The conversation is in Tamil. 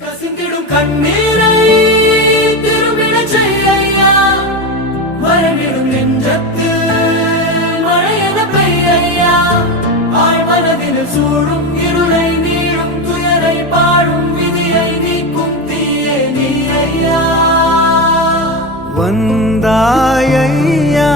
கசிந்திடும் கண்ணீரை திரும்பிடச் செய்யா, மறைவிடும் நெஞ்சத்து மழையென பெய்யா, ஆழ்மனதினில் சூழும் இருளை நீளும் துயரை பாடும் விதியை நீக்கும் தீயே நீ ஐயா. வந்தாய் ஐயா